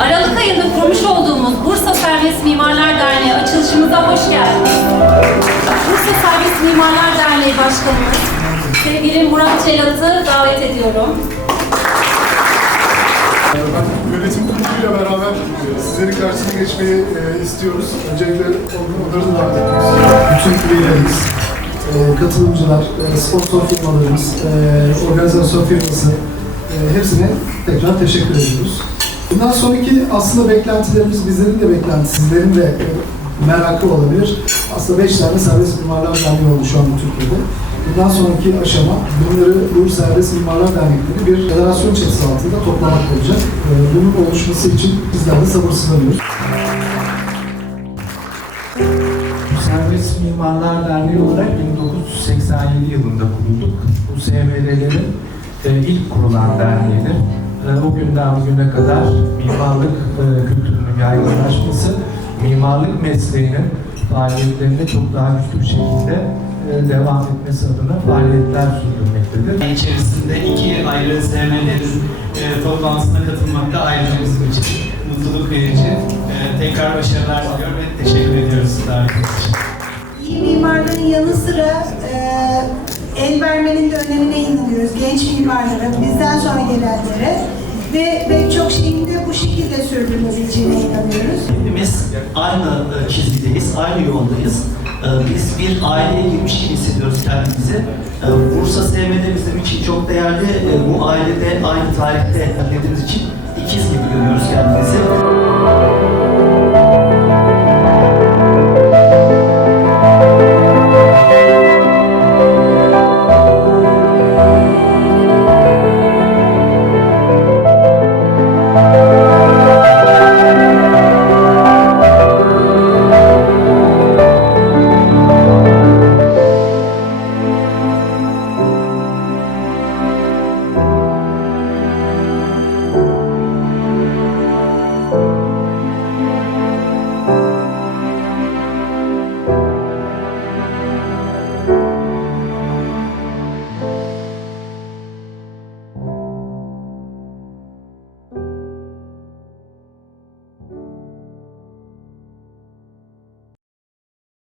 Aralık ayında kurmuş olduğumuz Bursa Servis Mimarlar Derneği açılışımıza hoş geldiniz. Bursa Servis Mimarlar Derneği Başkanımız sevgili Murat Celat'ı davet ediyorum. Ben yönetim kuruluyla beraber sizlerin karşısına geçmeyi e, istiyoruz. Öncelikle onları da davet istiyorum. Bütün üyelerimiz, e, katılımcılar, e, sponsor firmalarımız, e, organizasyon firması e, hepsine tekrar teşekkür ediyoruz. Bundan sonraki aslında beklentilerimiz, bizlerin de beklentisi, sizlerin de e, merakı olabilir. Aslında beş tane serbest mimarlar derneği oldu şu anda Türkiye'de. Bundan sonraki aşama bunları bu serbest mimarlar dernekleri bir federasyon çatısı altında toplamak olacak. E, Bunun oluşması için bizler de sabırsızlanıyoruz. Serbest Mimarlar Derneği olarak 1987 yılında kurulduk. Bu SMR'lerin e, ilk kurulan derneğidir. E, o günden bugüne kadar mimarlık e, kültürünün yaygınlaşması, mimarlık mesleğinin faaliyetlerinde çok daha güçlü bir şekilde e, devam etmesi adına faaliyetler sürdürmektedir. içerisinde iki ayrı SML'lerin e, toplantısına katılmakta ayrıca için mutluluk verici. E, tekrar başarılar diliyorum ve teşekkür ediyoruz davetiniz için. İyi mimarların yanı sıra el vermenin de önemine inanıyoruz. Genç mimarlara, bizden sonra gelenlere ve pek çok şeyin de bu şekilde sürdürülebileceğine inanıyoruz. Hepimiz aynı e, çizgideyiz, aynı yoldayız. E, Biz bir aileye girmiş gibi hissediyoruz kendimizi. E, Bursa SM'de bizim için çok değerli. Bu ailede aynı tarihte dediğimiz için ikiz gibi görüyoruz.